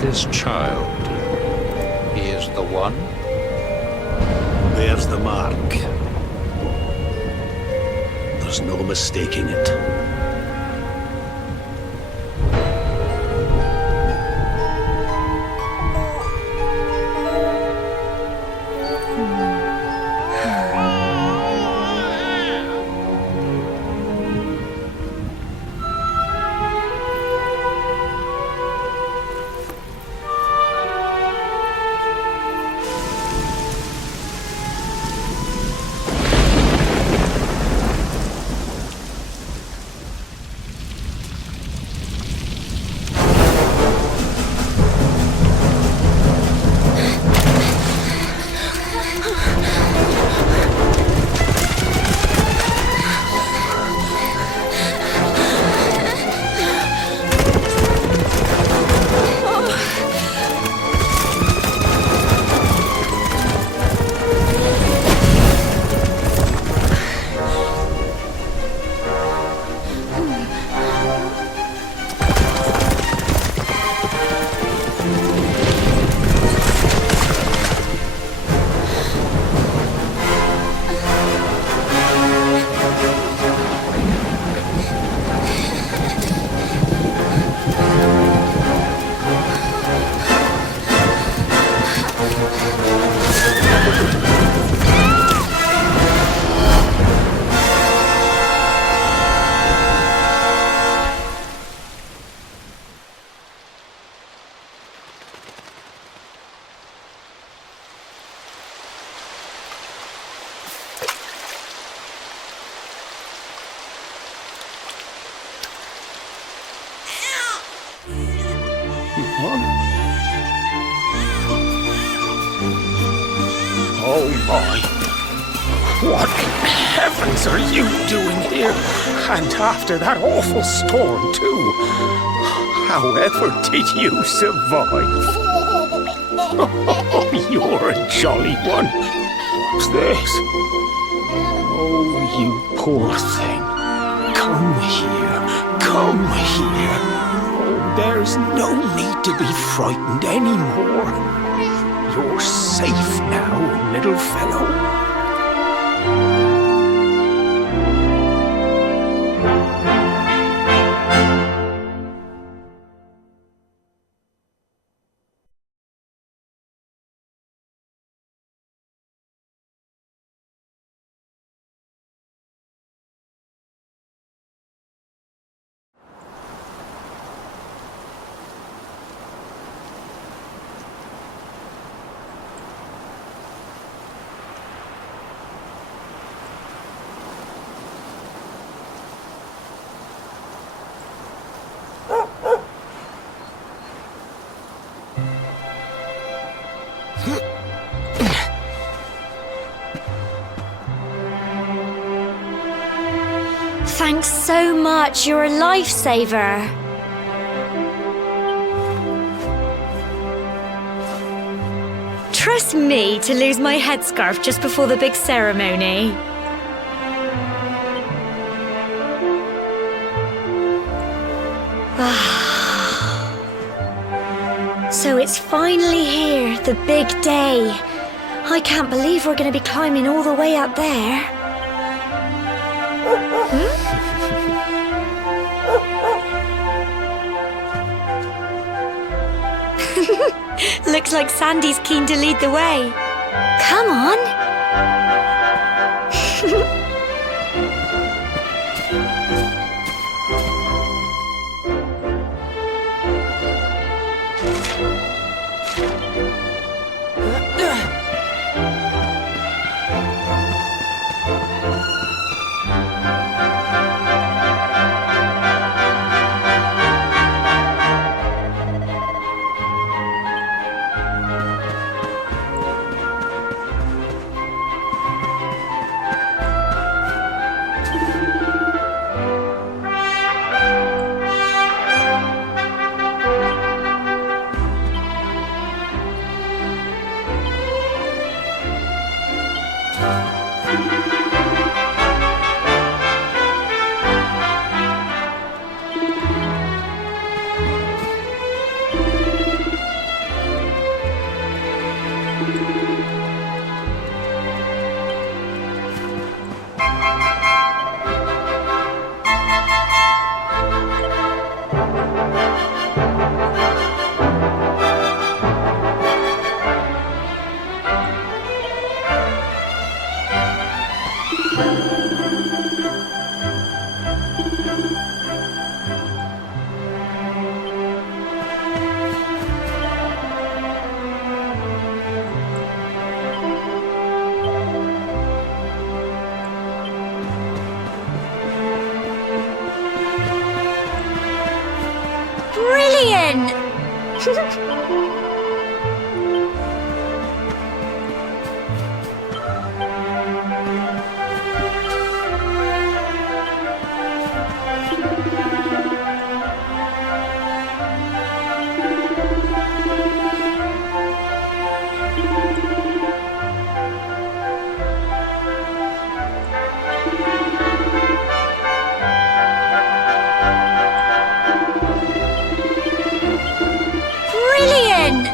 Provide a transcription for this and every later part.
This child, he is the one? There's the mark. There's no mistaking it. Oh my! What in heavens are you doing here? And after that awful storm, too. However did you survive? Oh, you're a jolly one. What's this? Oh, you poor thing. Come here. Come here. Oh, there's no need to be frightened anymore. You're safe now, little fellow. Thanks so much, you're a lifesaver. Trust me to lose my headscarf just before the big ceremony. So it's finally here, the big day. I can't believe we're going to be climbing all the way up there. Looks like Sandy's keen to lead the way. Come on. Brilliant! Brilliant!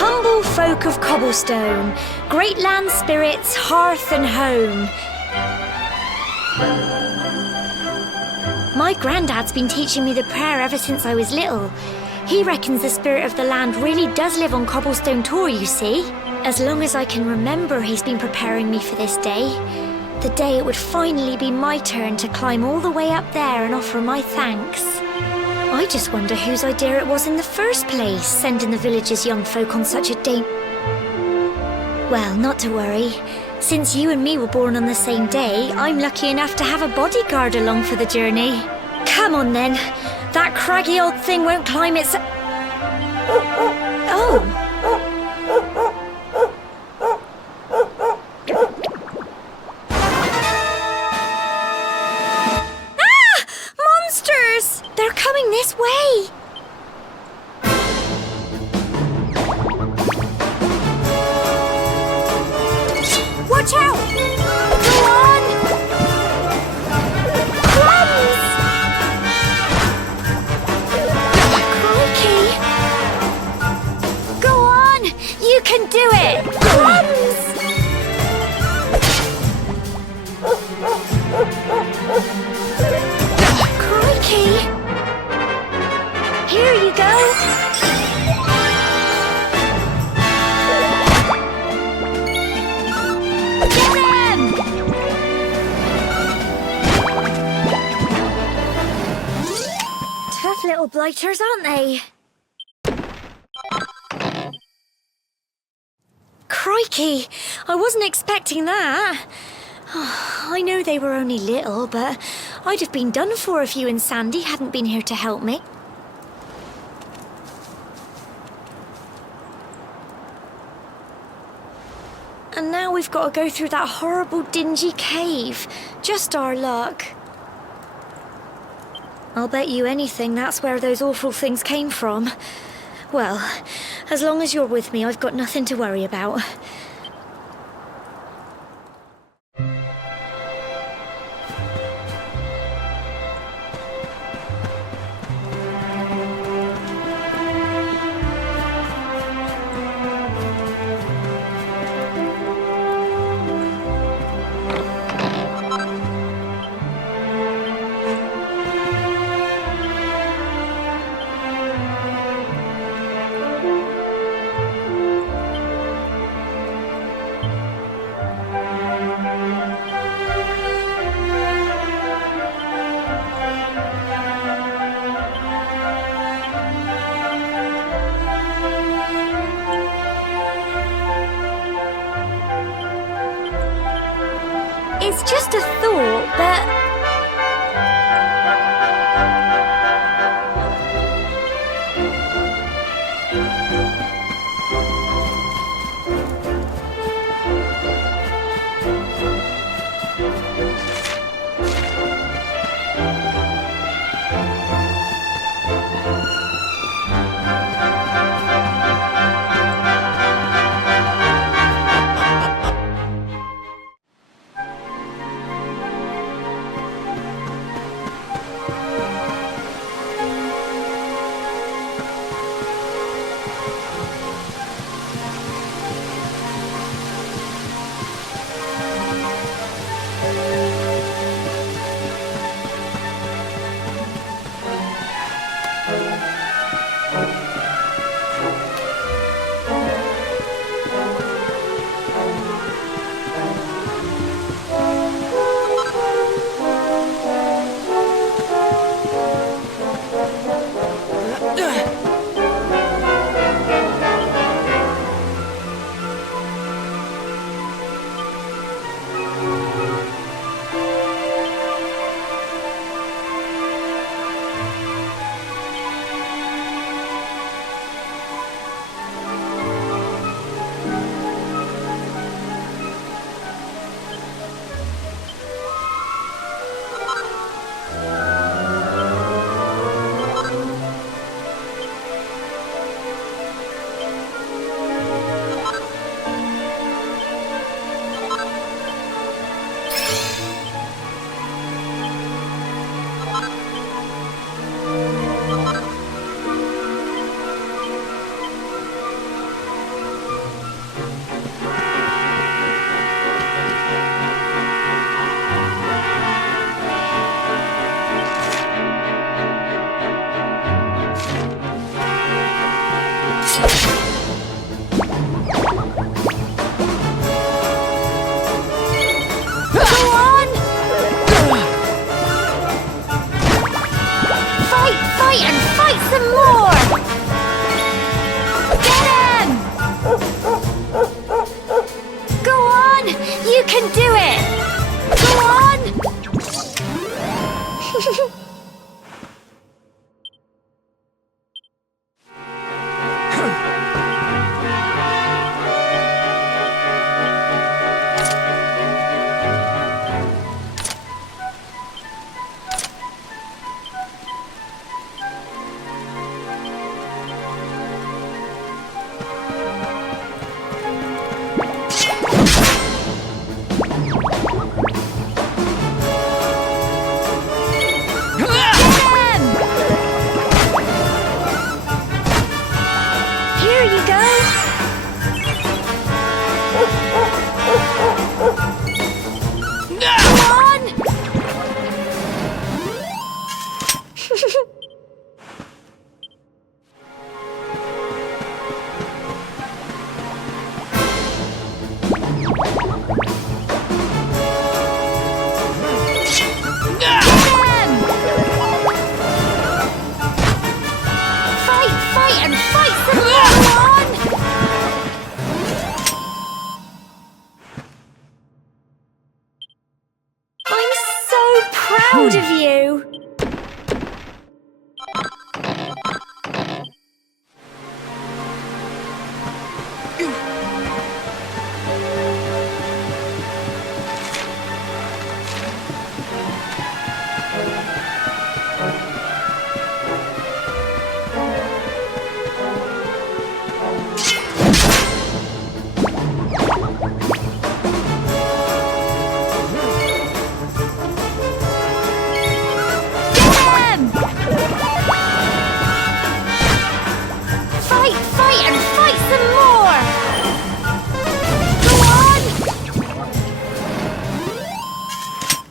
Humble folk of cobblestone, great land spirits, hearth and home. My granddad's been teaching me the prayer ever since I was little. He reckons the spirit of the land really does live on Cobblestone Tor, you see. As long as I can remember, he's been preparing me for this day. The day it would finally be my turn to climb all the way up there and offer my thanks. I just wonder whose idea it was in the first place, sending the village's young folk on such a date. Well, not to worry. Since you and me were born on the same day, I'm lucky enough to have a bodyguard along for the journey. Come on then. That craggy old thing won't climb its... Oh. Ah! Monsters! They're coming this way! Watch out! Go on! Crumbs! Crikey! Go on! You can do it! Crumbs! Crikey! Here you go! Get him! Tough little blighters, aren't they? Crikey! I wasn't expecting that. I know they were only little, but I'd have been done for if you and Sandy hadn't been here to help me. And now we've got to go through that horrible, dingy cave. Just our luck. I'll bet you anything that's where those awful things came from. Well, as long as you're with me, I've got nothing to worry about. It's just a thought, but... Proud of you!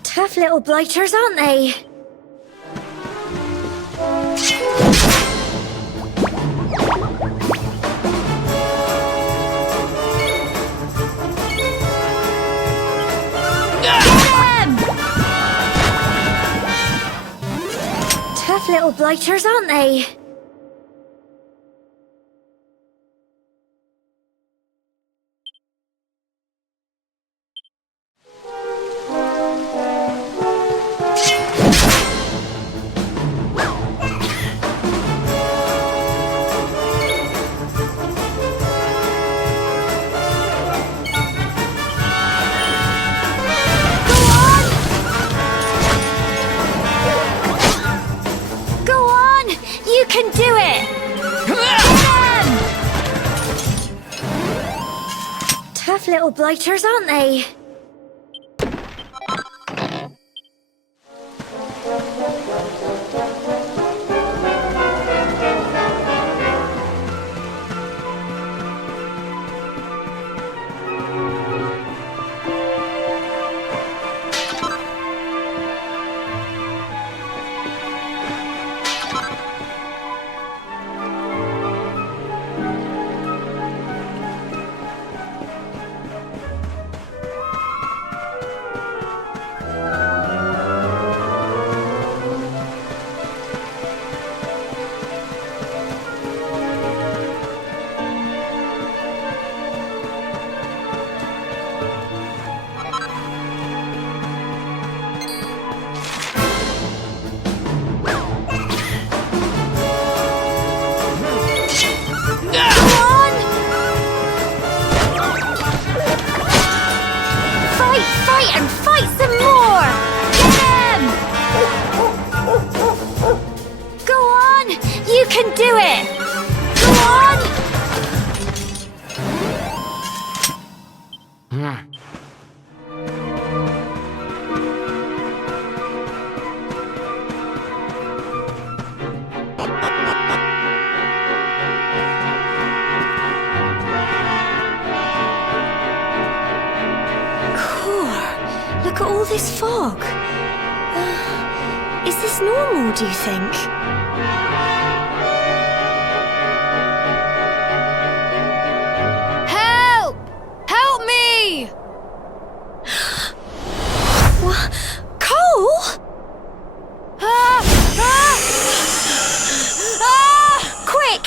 Tough little blighters, aren't they? Tough little blighters, aren't they? on! You can do it! Tough little blighters, aren't they? Look at all this fog. Is this normal, do you think? Help! Help me! What? Cole? Quick!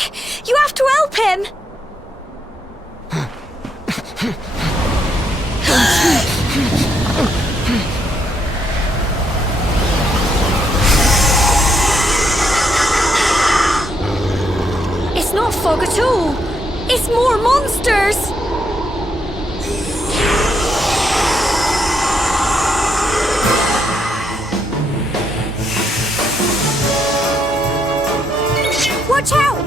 You have to help him! It's not fog at all. It's more monsters. Watch out!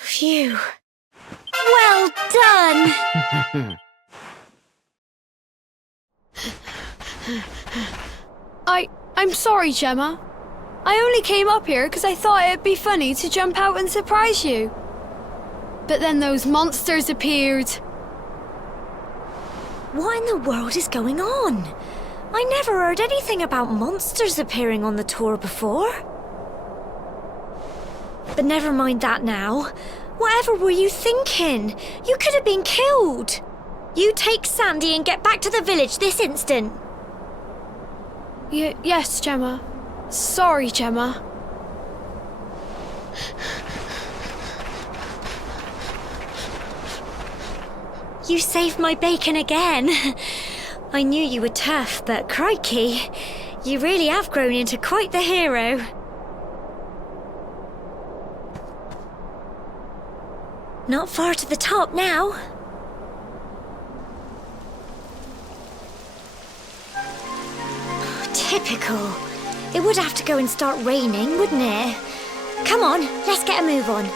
Phew. Well done! I'm sorry, Gemma. I only came up here because I thought it'd be funny to jump out and surprise you. But then those monsters appeared. What in the world is going on? I never heard anything about monsters appearing on the tour before. But never mind that now. Whatever were you thinking? You could have been killed. You take Sandy and get back to the village this instant. Yes, Gemma. Sorry, Gemma. You saved my bacon again. I knew you were tough, but crikey, you really have grown into quite the hero. Not far to the top now. Typical. It would have to go and start raining, wouldn't it? Come on, let's get a move on.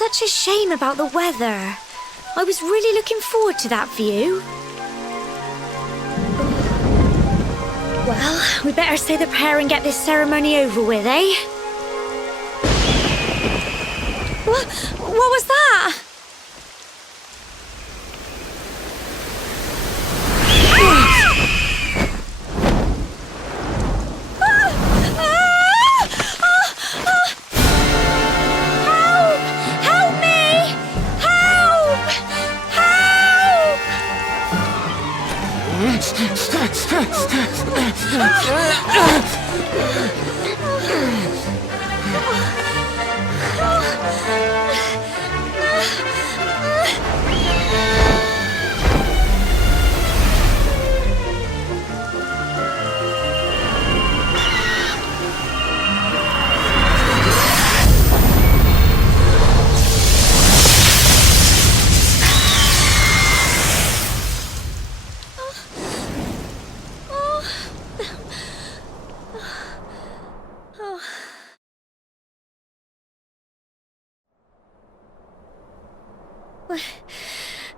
such a shame about the weather. I was really looking forward to that view. Well, we better say the prayer and get this ceremony over with, eh? What was that?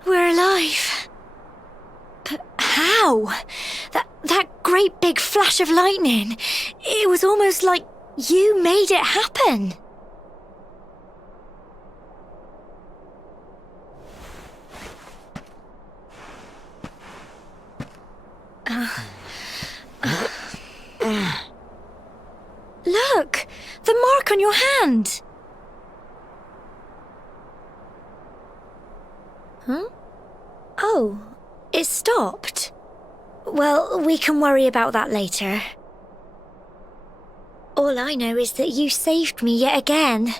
We're alive. But how? That great big flash of lightning. It was almost like you made it happen. Look! The mark on your hand! Huh? Oh, it stopped. Well, we can worry about that later. All I know is that you saved me yet again.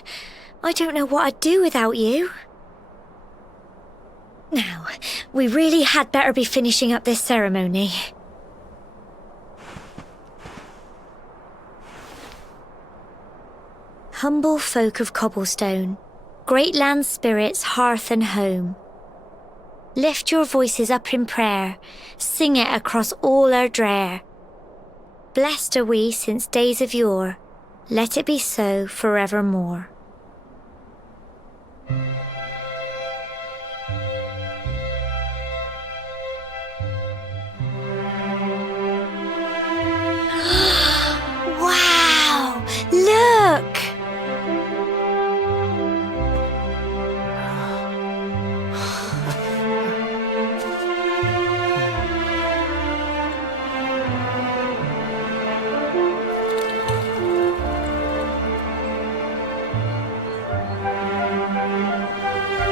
I don't know what I'd do without you. Now, we really had better be finishing up this ceremony. Humble folk of Cobblestone, great land spirits, hearth and home. Lift your voices up in prayer, sing it across all our drear. Blessed are we since days of yore, let it be so forevermore. Wow! Look!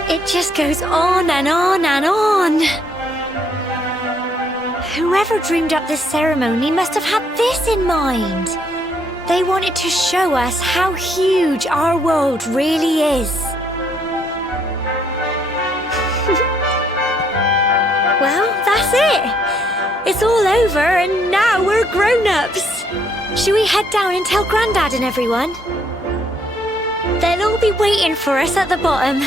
It just goes on and on and on. Whoever dreamed up this ceremony must have had this in mind. They wanted to show us how huge our world really is. Well, that's it. It's all over and now we're grown-ups. Shall we head down and tell Grandad and everyone? They'll all be waiting for us at the bottom.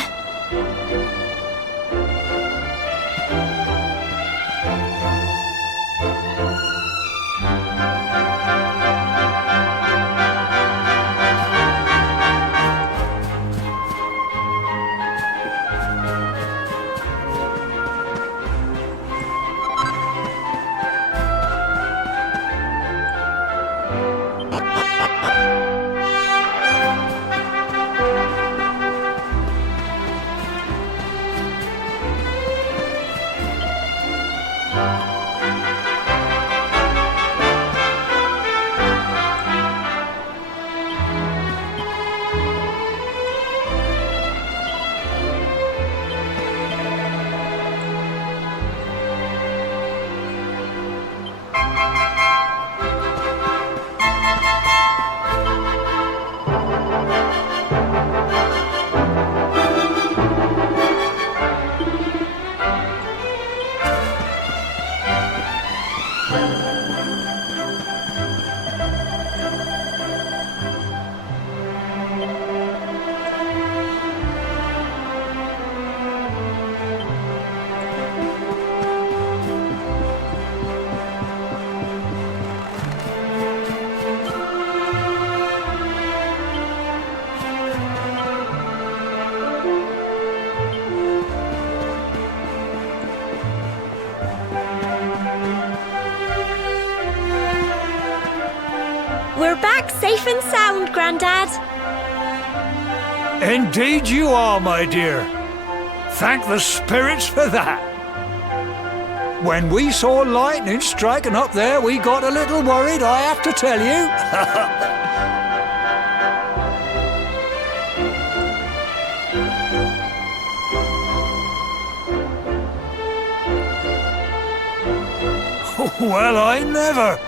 We're back safe and sound, Grandad. Indeed you are, my dear. Thank the spirits for that. When we saw lightning striking up there, we got a little worried, I have to tell you. Well, I never.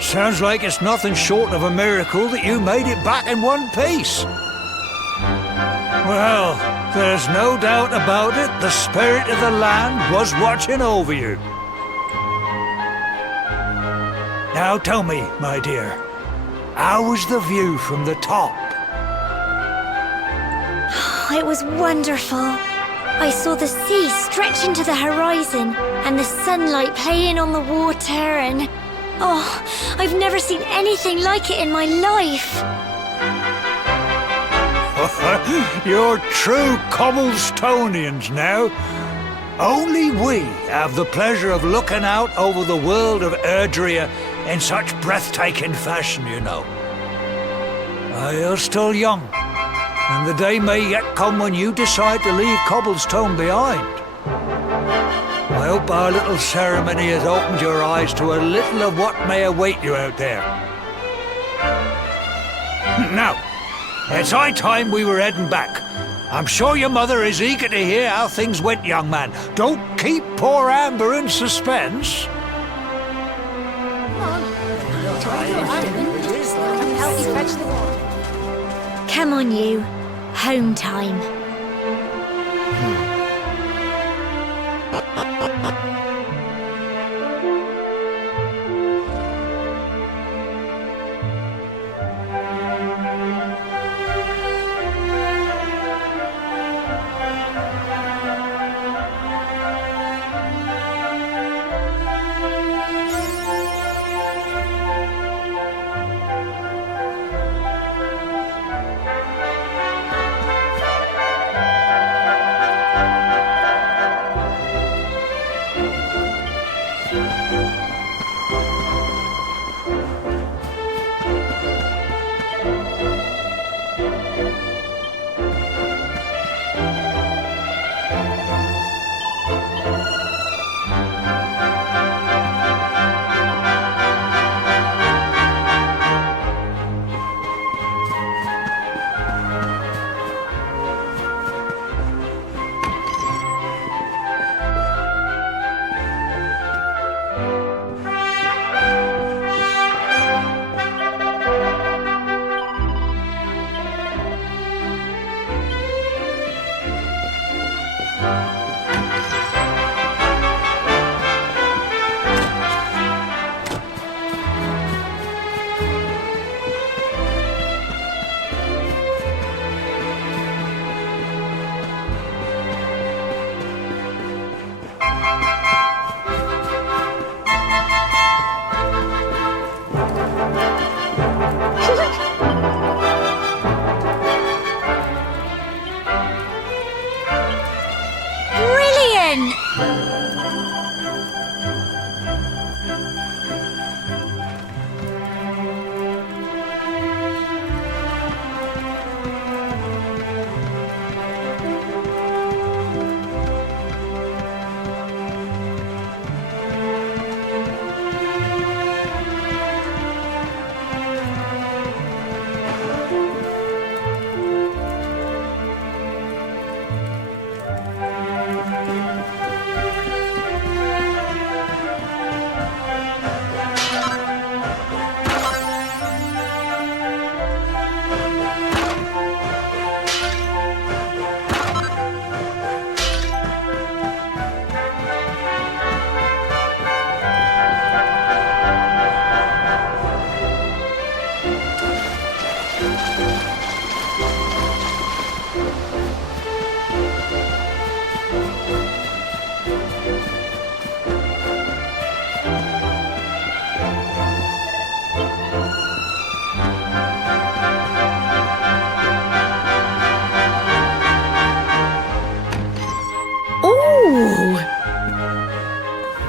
Sounds like it's nothing short of a miracle that you made it back in one piece. Well, there's no doubt about it, the spirit of the land was watching over you. Now tell me, my dear, how was the view from the top? It was wonderful. I saw the sea stretch into the horizon and the sunlight playing on the water and... Oh, I've never seen anything like it in my life. You're true Cobblestonians now. Only we have the pleasure of looking out over the world of Erdrea in such breathtaking fashion, you know. You're still young, and the day may yet come when you decide to leave Cobblestone behind. I hope our little ceremony has opened your eyes to a little of what may await you out there. Now, it's high time we were heading back. I'm sure your mother is eager to hear how things went, young man. Don't keep poor Amber in suspense. Come on, you. Home time.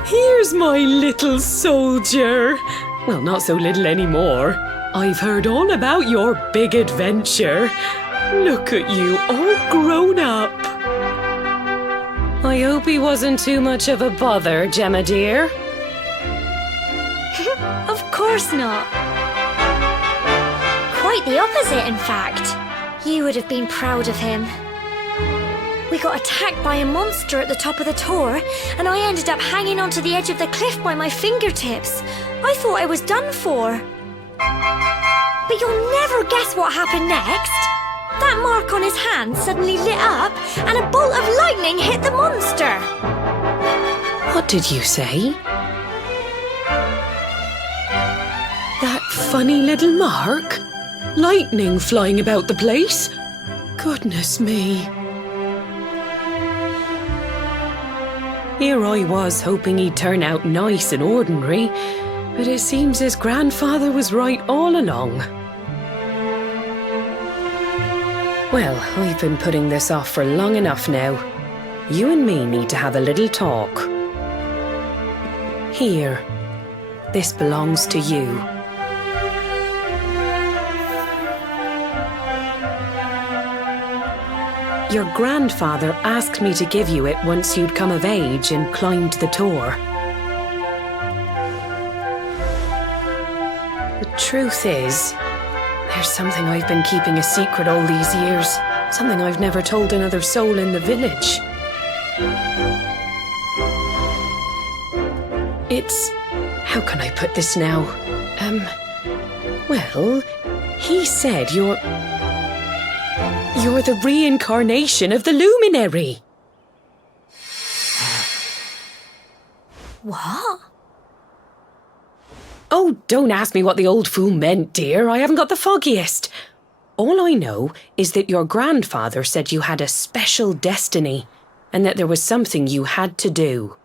Here's my little soldier. Well, not so little anymore. I've heard all about your big adventure. Look at you, all grown up. I hope he wasn't too much of a bother, Gemma dear. Of course not. Quite the opposite, in fact. You would have been proud of him. We got attacked by a monster at the top of the tower, and I ended up hanging onto the edge of the cliff by my fingertips. I thought I was done for. But you'll never guess what happened next. That mark on his hand suddenly lit up, and a bolt of lightning hit the monster. What did you say? That funny little mark? Lightning flying about the place? Goodness me. Here I was hoping he'd turn out nice and ordinary, but it seems his grandfather was right all along. Well, I've been putting this off for long enough now. You and me need to have a little talk. Here, this belongs to you. Your grandfather asked me to give you it once you'd come of age and climbed the tower. The truth is, there's something I've been keeping a secret all these years. Something I've never told another soul in the village. It's... how can I put this now? Well, he said you're the reincarnation of the luminary. What? Oh, don't ask me what the old fool meant, dear. I haven't got the foggiest. All I know is that your grandfather said you had a special destiny and that there was something you had to do.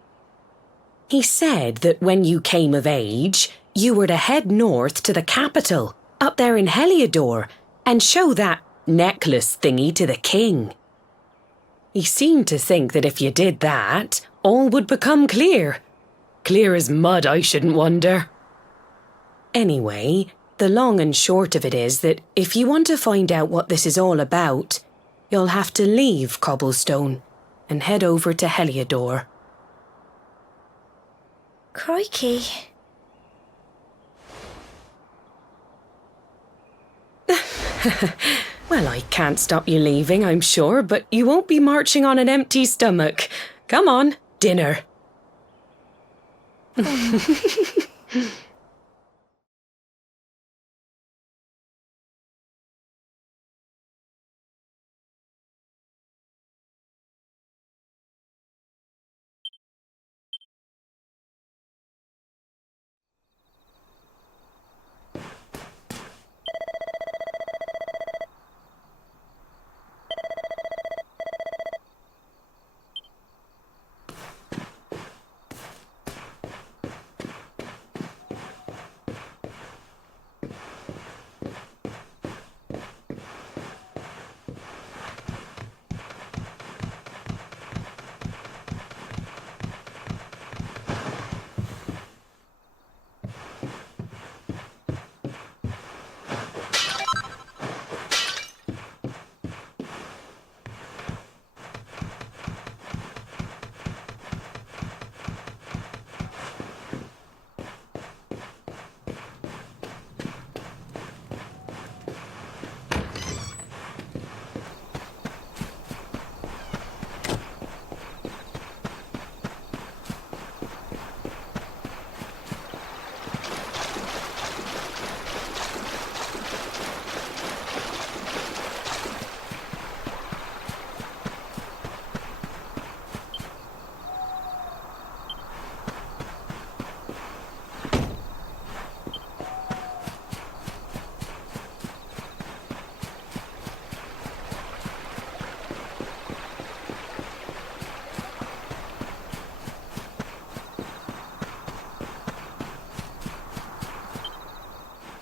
He said that when you came of age, you were to head north to the capital, up there in Heliodor, and show that necklace thingy to the king. He seemed to think that if you did that, all would become clear. Clear as mud, I shouldn't wonder. Anyway, the long and short of it is that if you want to find out what this is all about, you'll have to leave Cobblestone and head over to Heliodor. Crikey. Well, I can't stop you leaving, I'm sure, but you won't be marching on an empty stomach. Come on, dinner.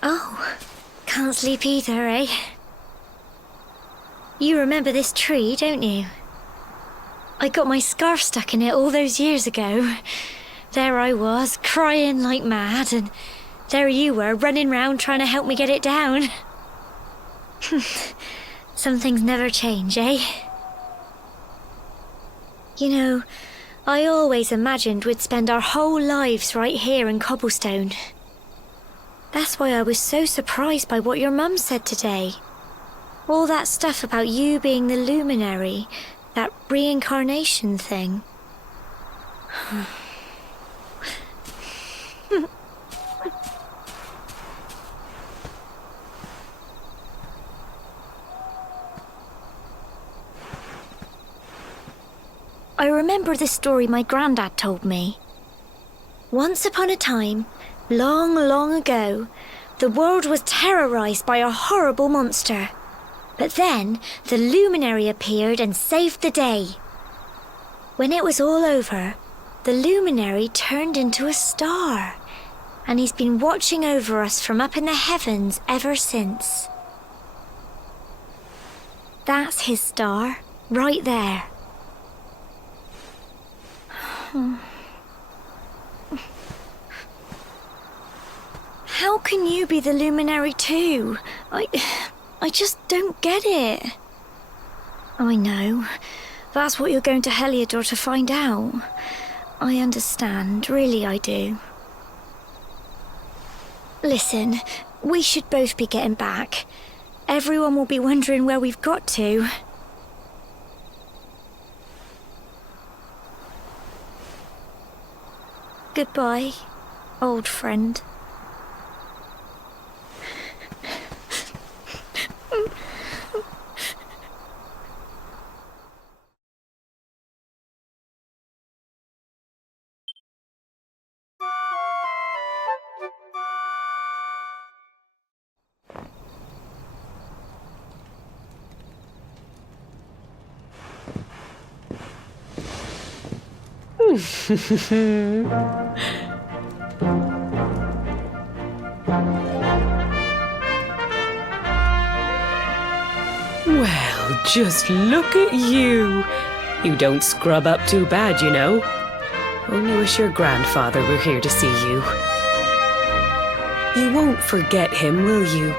Oh, can't sleep either, eh? You remember this tree, don't you? I got my scarf stuck in it all those years ago. There I was, crying like mad, and there you were, running round trying to help me get it down. Some things never change, eh? You know, I always imagined we'd spend our whole lives right here in Cobblestone. That's why I was so surprised by what your mum said today. All that stuff about you being the luminary, that reincarnation thing. I remember the story my granddad told me. Once upon a time, long, long ago, the world was terrorized by a horrible monster. But then, the luminary appeared and saved the day. When it was all over, the luminary turned into a star, and he's been watching over us from up in the heavens ever since. That's his star, right there. How can you be the luminary too? I just don't get it. I know. That's what you're going to Heliodor to find out. I understand, really I do. Listen, we should both be getting back. Everyone will be wondering where we've got to. Goodbye, old friend. Well, just look at you. You don't scrub up too bad, you know. Only wish your grandfather were here to see you. You won't forget him, will you?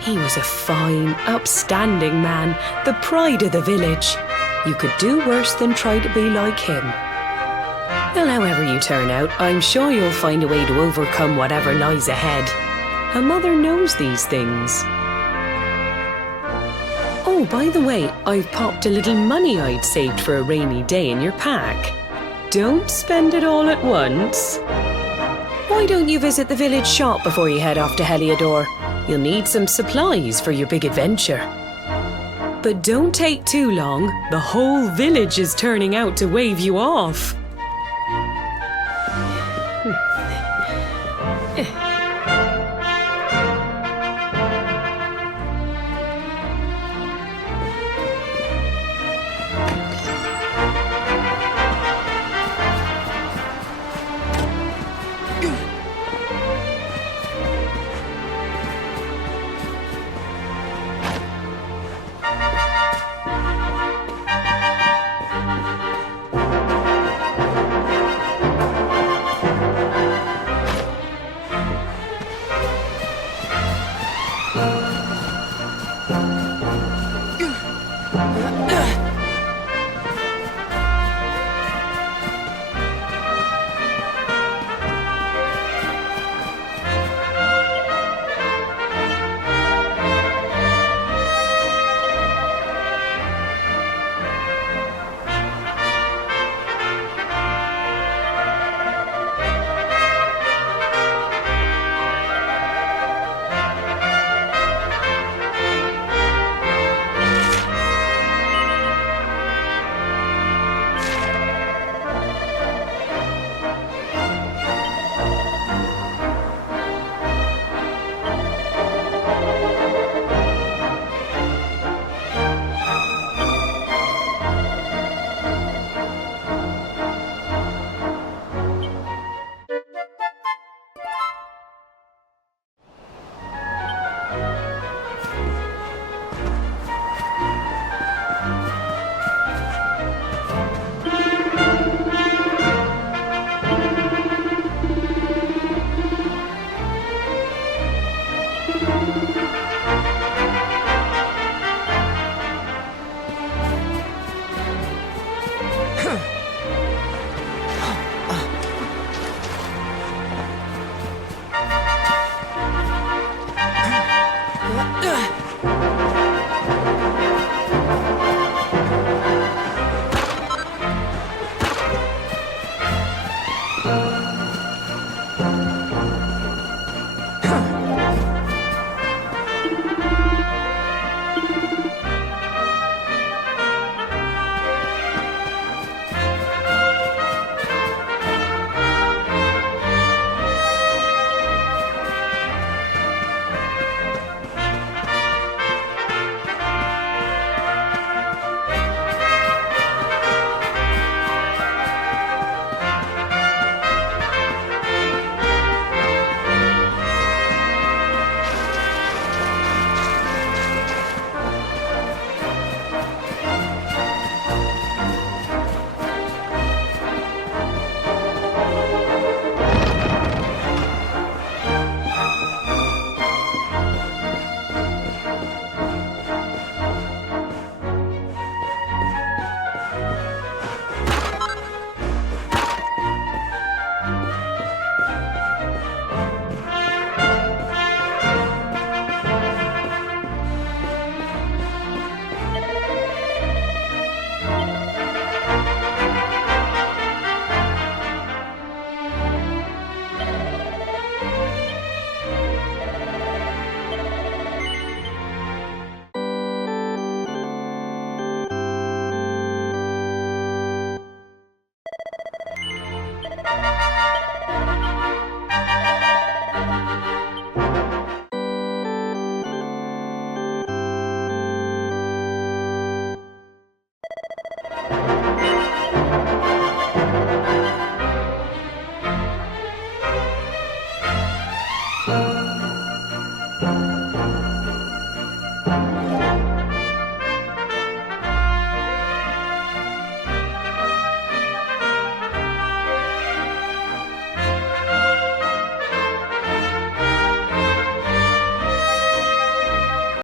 He was a fine, upstanding man, the pride of the village. You could do worse than try to be like him. Well, however you turn out, I'm sure you'll find a way to overcome whatever lies ahead. A mother knows these things. Oh, by the way, I've popped a little money I'd saved for a rainy day in your pack. Don't spend it all at once. Why don't you visit the village shop before you head off to Heliodor? You'll need some supplies for your big adventure. But don't take too long. The whole village is turning out to wave you off.